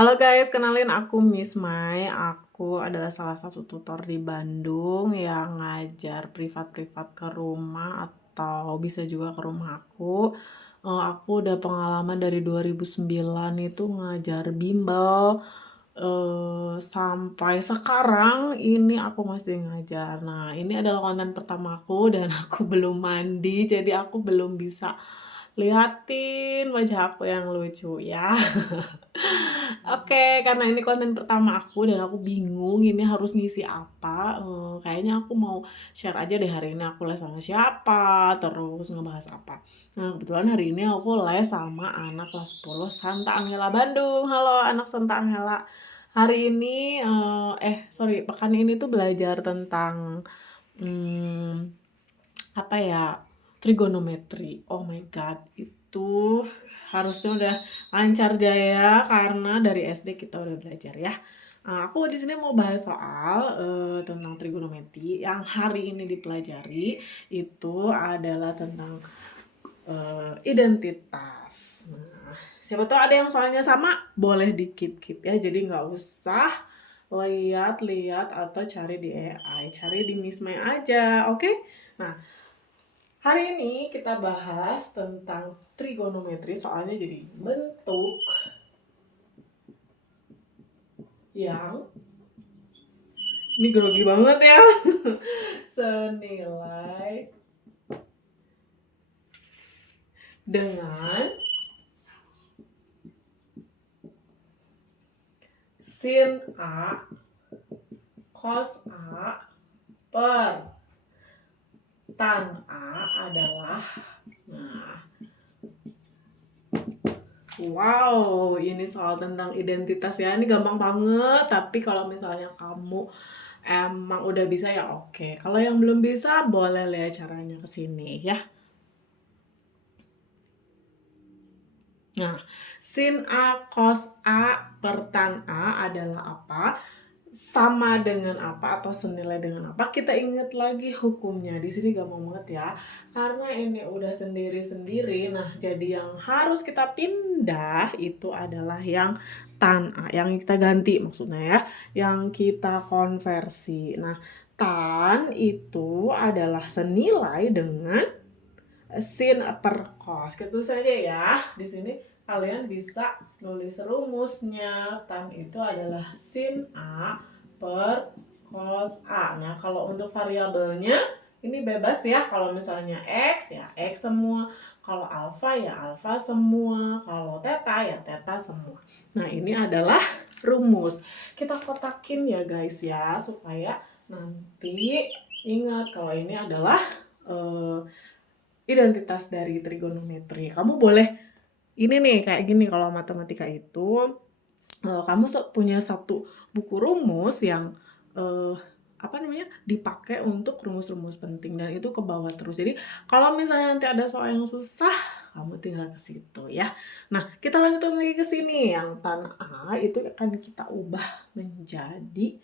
Halo guys, kenalin aku Miss Mai. Aku adalah salah satu tutor di Bandung yang ngajar privat-privat ke rumah atau bisa juga ke rumah aku. Aku udah pengalaman dari 2009 itu ngajar bimbel. Sampai sekarang ini aku masih ngajar. Nah, ini adalah konten pertama aku dan aku belum mandi, jadi aku belum bisa liatin wajah aku yang lucu ya. Oke, karena ini konten pertama aku dan aku bingung ini harus ngisi apa. Kayaknya aku mau share aja deh hari ini aku les sama siapa, terus ngebahas apa. Nah, kebetulan hari ini aku les sama anak kelas 10 Santa Angela Bandung. Halo anak Santa Angela. Hari ini, pekan ini tuh belajar tentang hmm, apa ya, trigonometri. Oh my god, itu harusnya udah lancar jaya karena dari SD kita udah belajar ya. Aku di sini mau bahas soal tentang trigonometri yang hari ini dipelajari itu adalah tentang identitas. Nah, siapa tahu ada yang soalnya sama, boleh di keep ya. Jadi nggak usah lihat-lihat atau cari di AI, cari di Miss May aja, oke? Nah, hari ini kita bahas tentang trigonometri, soalnya jadi bentuk yang ini grogi banget ya. Senilai dengan sin A cos A per tan A adalah, nah, wow, ini soal tentang identitas ya. Ini gampang banget, tapi kalau misalnya kamu emang udah bisa ya oke. Kalau yang belum bisa, boleh lihat caranya ke sini ya. Nah, sin A cos A per tan A adalah apa? Sama dengan apa atau senilai dengan apa? Kita ingat lagi hukumnya. Di sini gampang banget ya. Karena ini udah sendiri-sendiri. Nah, jadi yang harus kita pindah itu adalah yang tan A, yang kita ganti maksudnya ya, yang kita konversi. Nah, tan itu adalah senilai dengan sin per cos. Gitu saja ya. Di sini kalian bisa nulis rumusnya. Tan itu adalah sin A per cos A. Nah, kalau untuk variabelnya ini bebas ya. Kalau misalnya X ya X semua. Kalau alfa ya alfa semua. Kalau theta ya theta semua. Nah, ini adalah rumus. Kita kotakin ya guys ya, supaya nanti ingat kalau ini adalah identitas dari trigonometri. Kamu boleh ini nih kayak gini, kalau matematika itu kamu punya satu buku rumus yang dipakai untuk rumus-rumus penting dan itu ke bawah terus. Jadi kalau misalnya nanti ada soal yang susah, kamu tinggal ke situ ya. Nah, kita lanjut lagi ke sini. Yang tan A itu akan kita ubah menjadi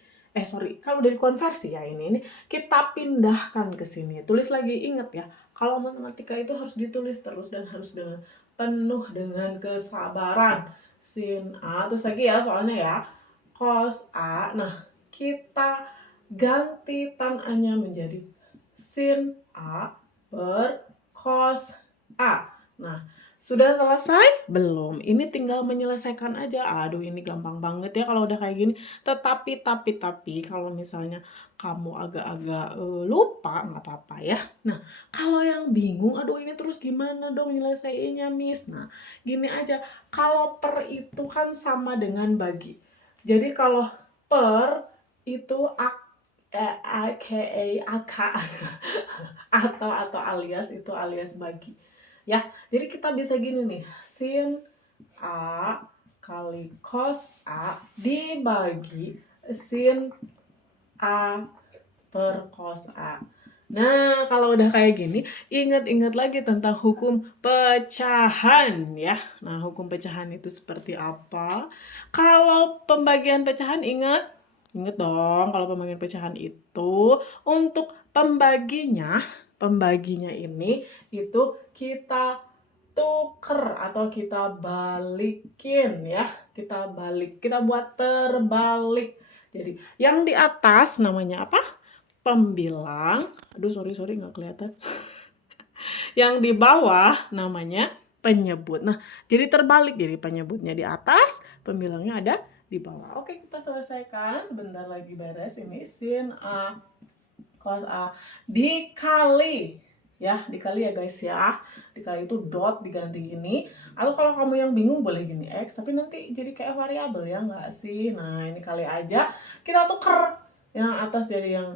kan udah dikonversi ya ini kita pindahkan ke sini. Tulis lagi, inget ya, kalau matematika itu harus ditulis terus dan harus dengan penuh dengan kesabaran. Sin A, terus lagi ya soalnya ya, cos A. Nah, kita ganti tan A-nya menjadi sin A per cos A. Nah, sudah selesai? Belum. Ini tinggal menyelesaikan aja. Aduh, ini gampang banget ya kalau udah kayak gini. Tetapi kalau misalnya kamu agak-agak lupa, nggak apa-apa ya. Nah, kalau yang bingung, aduh ini terus gimana dong nyelesainnya Miss? Nah, gini aja. Kalau per itu kan sama dengan bagi. Jadi kalau per itu aka atau alias itu alias bagi. Ya, jadi kita bisa gini nih, sin A kali cos A dibagi sin A per cos A. Nah, kalau udah kayak gini, ingat-ingat lagi tentang hukum pecahan ya. Nah, hukum pecahan itu seperti apa? Kalau pembagian pecahan ingat dong, kalau pembagian pecahan itu untuk pembaginya ini itu kita tuker atau kita balikin ya. kita balik, kita buat terbalik. Jadi yang di atas namanya apa? Pembilang. Aduh, sorry nggak kelihatan. Yang di bawah namanya penyebut. Nah, jadi terbalik. Jadi penyebutnya di atas, pembilangnya ada di bawah. Oke, kita selesaikan. Sebentar lagi beres ini. Sin A cos A dikali, ya, dikali ya guys ya. Dikali itu dot diganti gini. Atau kalau kamu yang bingung boleh gini X, tapi nanti jadi kayak variabel ya nggak sih? Nah, ini kali aja. Kita tuker. Yang atas jadi yang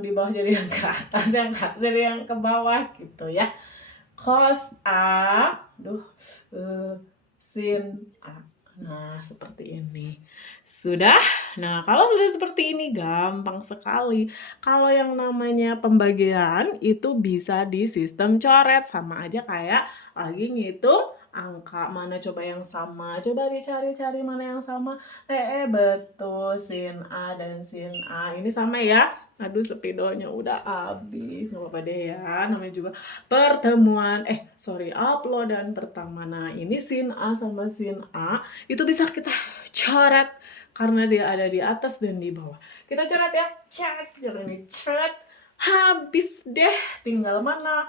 di bawah jadi yang ke atas, yang ke atas jadi yang ke bawah gitu ya. Cos A, sin A. Nah, seperti ini. Sudah? Nah, kalau sudah seperti ini gampang sekali. Kalau yang namanya pembagian itu bisa di sistem coret, sama aja kayak lagi ngitung angka. Mana coba yang sama? Coba dicari-cari mana yang sama. Betul, sin A dan sin A. Ini sama ya. Aduh, spidolnya udah habis. Nggak apa-apa deh ya. Namanya juga pertemuan, uploadan pertama. Nah, ini sin A sama sin A itu bisa kita coret karena dia ada di atas dan di bawah. Kita coret ya. Jangan ini coret. Habis deh. Tinggal mana?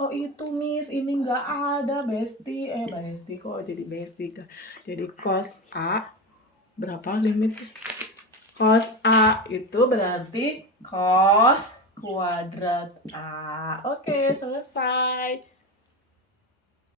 Oh itu Miss, ini nggak ada Besti. Besti kok jadi Besti? Jadi cos A berapa limitnya? Cos A itu berarti cos kuadrat A. Oke, selesai.